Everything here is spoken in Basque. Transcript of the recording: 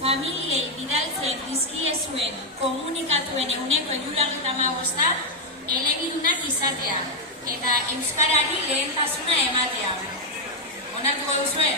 Familiei bidaltzen dizkiezuen komunikatuen 75% elebidunak izatea eta euskarari lehentasuna ematea. Onartuko duzue?